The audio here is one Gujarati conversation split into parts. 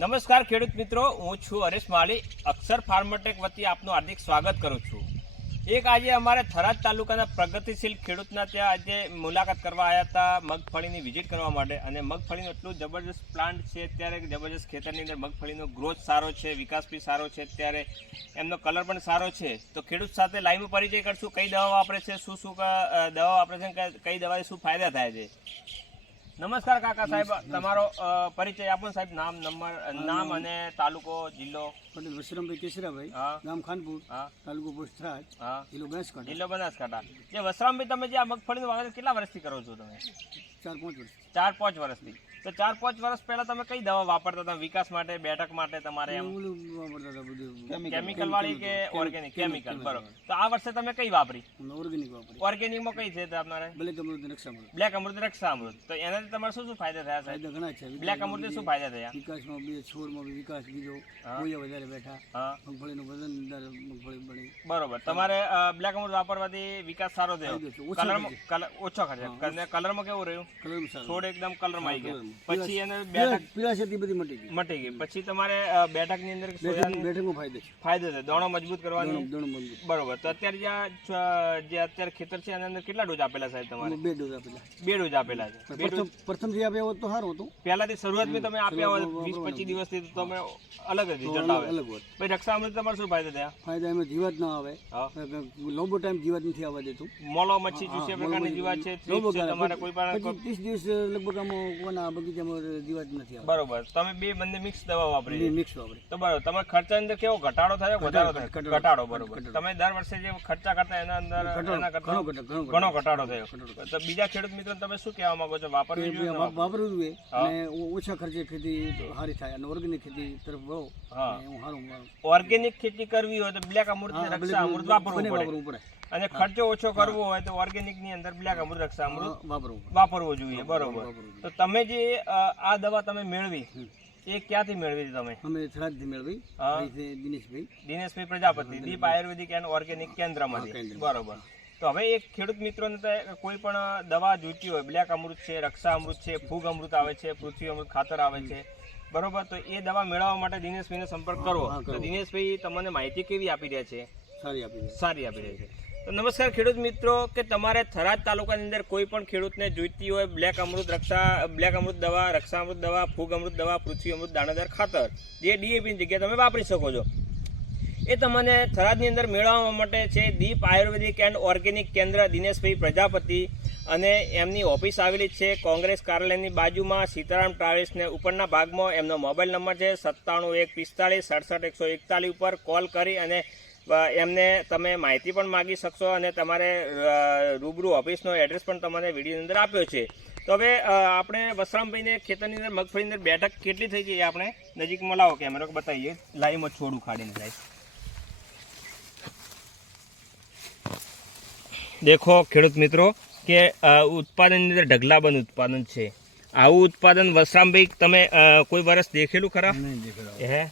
નમસ્કાર ખેડૂત મિત્રો, હું છું હરેશ માળી. અક્ષર ફાર્મટેક વતી આપનું હાર્દિક સ્વાગત કરું છું. એક આજે અમારે થરાદ તાલુકાના પ્રગતિશીલ ખેડૂતના ત્યાં આજે મુલાકાત કરવા આવ્યા હતા મગફળીની વિઝિટ કરવા માટે. અને મગફળીનું એટલું જબરજસ્ત પ્લાન્ટ છે, અત્યારે જબરજસ્ત ખેતરની અંદર મગફળીનો ગ્રોથ સારો છે, વિકાસ બી સારો છે, અત્યારે એમનો કલર પણ સારો છે. તો ખેડૂત સાથે લાઈવમાં પરિચય કરશું, કઈ દવા વાપરે છે, શું દવા વાપરે છે, કઈ દવાથી શું ફાયદા થાય છે. નમસ્કાર કાકા સાહેબ, તમારો પરિચય આપો સાહેબ. નામ, નંબર, નામ અને તાલુકો, જિલ્લો. પટેલ વસરામભાઈ કેસરાભાઈ, ગામ ખાનપુર, તાલુકો પોસ્ટ થરાદ, જિલ્લો બનાસકાંઠા. જિલ્લો બનાસકાંઠા. જે વસરામભાઈ, તમે જે આ મગફળીનું વાવેતર કેટલા વર્ષથી કરો છો તમે? 4-5 વર્ષ. 4-5 વર્ષથી. તો 4-5 વર્ષ પહેલા તમે કઈ દવા વાપરતા હતા વિકાસ માટે, બેઠક માટે? તમારે એમ કેમિકલ વાળી કે ઓર્ગેનિક? કેમિકલ, બરોબર. તો આ વર્ષે તમે કઈ વાપરી? ઓર્ગેનિક વાપરી. ઓર્ગેનિકમાં કઈ છે તમારે? બ્લેક અમૃત, રક્ષામૃત. બ્લેક અમૃત, રક્ષામૃત. તો એનાથી તમારે શું ફાયદા થયા સાહેબ? ઘણા છે. બ્લેક અમૃત શું ફાયદા થયા? વિકાસમાં બે છોડમાં વિકાસ બીજો, કોયા વધારે બેઠા, મગફળીનું વજન મગફળી બની. બરોબર. તમારે બ્લેક અમૃત વાપરવાથી વિકાસ સારો થયો, કલર ઓછો ખર્ચ. કલરમાં કેવું રહ્યું? છોડ એકદમ કલરમાં આવી ગયા. પછી એને પીળાશેથી બધી મટી ગઈ. પછી તમારે બેઠકની અંદર બેઠકનો ફાયદો છે, દોણો મજબૂત કરવાની. બરોબર. તો અત્યારે જે અત્યારે ખેતર છે એના અંદર કેટલા ડોઝ આપેલા સાહેબ તમારે? 2 ડોઝ આપેલા. 2 ડોઝ આપેલા છે. પ્રથમ જે આપ્યા હોત તો સારું હતું. પહેલાથી શરૂઆતમાં તમે આપ્યા હોય 20-25 દિવસથી તો તમે અલગ જ રિઝલ્ટ આવે. પછી રક્ષામૃત તમારે શું ફાયદા થયા? ફાયદા એમાં જીવાત ના આવે, લાંબો ટાઈમ જીવાત નથી આવવા દેતું. મોલો મચ્છી ચૂસે પ્રકારની જીવાત છે, તમારે કોઈ પણ 30 દિવસ લગભગ આમાં બગીચામાં જીવાત નથી આવતી. બરોબર. તમે બંને મિક્સ દવા વાપરી? મિક્સ વાપરી. તો બરોબર. તમારે ખર્ચા અંદર કેવો ઘટાડો થયો? ઘટાડો. બરોબર. તમે દર વર્ષે જે ખર્ચા કરતા એના અંદર ઘણો ઘટાડો થયો. તો બીજા ખેડૂત મિત્રો તમે શું કહેવા માંગો છો? વાપરવું જોઈએ અને ઓછા ખર્ચે ખેતી સારી થાય અને ઓર્ગેનિક ખેતી તરફ વળો. ઓર્ગેનિક ખેતી કરવી હોય તો બ્લેક અમૃત ને રક્ષા અમૃત વાપરવું પડે. અને ખર્ચો ઓછો કરવો હોય તો ઓર્ગેનિક ની અંદર બ્લેક અમૃત, રક્ષા અમૃત વાપરવો જોઈએ. બરોબર. તો તમે જે આ દવા તમે મેળવી એ ક્યાંથી મેળવી હતી તમે? અમે થરાદથી મેળવી. દિનેશભાઈ પ્રજાપતિ, દીપ આયુર્વેદિક એન્ડ ઓર્ગેનિક કેન્દ્રમાંથી. બરોબર. તો હવે એક ખેડૂત મિત્રોને કોઈ પણ દવા જોઈતી હોય, બ્લેક અમૃત છે, રક્ષા અમૃત છે, ફૂગ અમૃત આવે છે, પૃથ્વી અમૃત ખાતર આવે છે, બરોબર. તો એ દવા મેળવવા માટે દિનેશભાઈનો સંપર્ક કરો. તો દિનેશભાઈ તમને માહિતી કેવી આપી રહ્યા છે? સારી આપી રહ્યા છે. તો નમસ્કાર ખેડૂત મિત્રો, કે તમારે થરાદ તાલુકાની અંદર કોઈ પણ ખેડૂતને જોઈતી હોય બ્લેક અમૃત દવા, રક્ષા અમૃત દવા, ફૂગ અમૃત દવા, પૃથ્વી અમૃત દાણાદાર ખાતર, જે ડીએપીની જગ્યાએ તમે વાપરી શકો છો, એ તમને થરાદની અંદર મેળવવા માટે છે દીપ આયુર્વેદિક એન્ડ ઓર્ગેનિક કેન્દ્ર, દિનેશભાઈ પ્રજાપતિ. અને એમની ઓફિસ આવેલી છે કોંગ્રેસ કાર્યાલયની બાજુમાં, સીતારામ ટ્રાવેલ્સને ઉપરના ભાગમાં. એમનો મોબાઈલ નંબર છે 9715466141 ઉપર કોલ કરી અને એમને તમે માહિતી પણ માગી શકશો. અને તમારે રૂબરૂ ઓફિસનો એડ્રેસ પણ તમને વિડીયોની અંદર આપ્યો છે. તો હવે આપણે વસરામભાઈને ખેતરની અંદર મગફળીની અંદર બેઠક કેટલી થઈ ગઈ આપણે નજીકમાં લાવો, કેમેરો બતાવીએ. લાઈવમાં છોડું ખાડીને લાઈવ દેખો ખેડૂત મિત્રો કે ઉત્પાદનની અંદર ઢગલાબંધ ઉત્પાદન છે. આવું ઉત્પાદન વસરામભાઈ તમે કોઈ વર્ષ દેખેલું ખરા? હે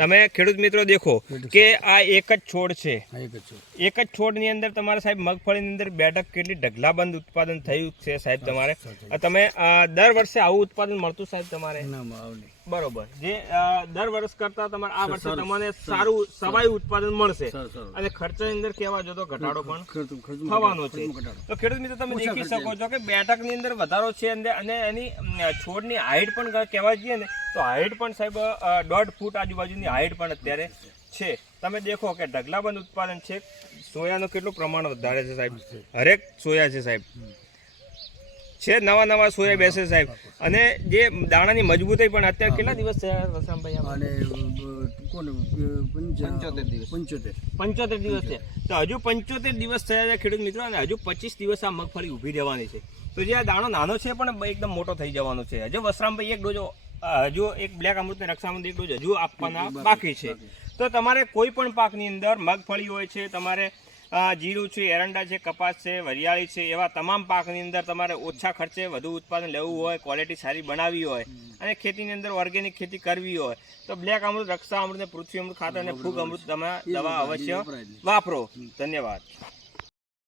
તમે ખેડૂત મિત્રો દેખો કે આ એક જ છોડ છે. એક જ છોડની અંદર તમારે સાહેબ મગફળીની અંદર બેઠક કેટલી ઢગલાબંધ ઉત્પાદન થયું છે સાહેબ. તમારે તમે દર વર્ષે આવું ઉત્પાદન મળતું સાહેબ તમારે? બરોબર. જે દર વર્ષ કરતા તમારે આ વર્ષે તમને સારું સવાયું ઉત્પાદન મળશે. અને ખર્ચાની અંદર કહેવા જો તો ઘટાડો પણ થવાનો છે. તો ખેડૂત મિત્રો તમે દેખી શકો છો કે બેઠકની અંદર વધારો છે. અને એની છોડની હાઈટ પણ કહેવા જઈએ ને તો હાઈટ પણ સાહેબ 1.5 ફૂટ આજુબાજુની હાઈટ પણ અત્યારે છે. તમે દેખો કે ઢગલાબંધ ઉત્પાદન છે. સોયાનું કેટલું પ્રમાણ વધારે છે સાહેબ? હરેક સોયા છે સાહેબ, છે નવા સોયા બેસે સાહેબ. અને જે દાણાની મજબૂતાઈ પણ અત્યારે કેટલા દિવસ થયા વસરામભાઈ? 75 દિવસ છે. તો હજુ 75 દિવસ થયા છે ખેડૂત મિત્રો, અને હજુ 25 દિવસ આ મગફળી ઊભી રહેવાની છે. તો જે આ દાણો નાનો છે પણ એકદમ મોટો થઈ જવાનો છે. હજુ વસરામભાઈ એક ડોઝ, હજુ એક બ્લેક અમૃત ને રક્ષા અમૃત એક ડોઝ હજુ આપવાના બાકી છે. તો તમારે કોઈ પણ પાકની અંદર મગફળી હોય છે, તમારે જીરું છે, એરંડા છે, કપાસ છે, વરિયાળી છે, એવા તમામ પાકની અંદર તમારે ઓછા ખર્ચે વધુ ઉત્પાદન લેવું હોય, ક્વોલિટી સારી બનાવવી હોય અને ખેતીની અંદર ઓર્ગેનિક ખેતી કરવી હોય તો બ્લેક અમૃત, રક્ષા અમૃત ને પૃથ્વી અમૃત ખાતર અને ફૂગ અમૃત તમે દવા અવશ્ય વાપરો. ધન્યવાદ.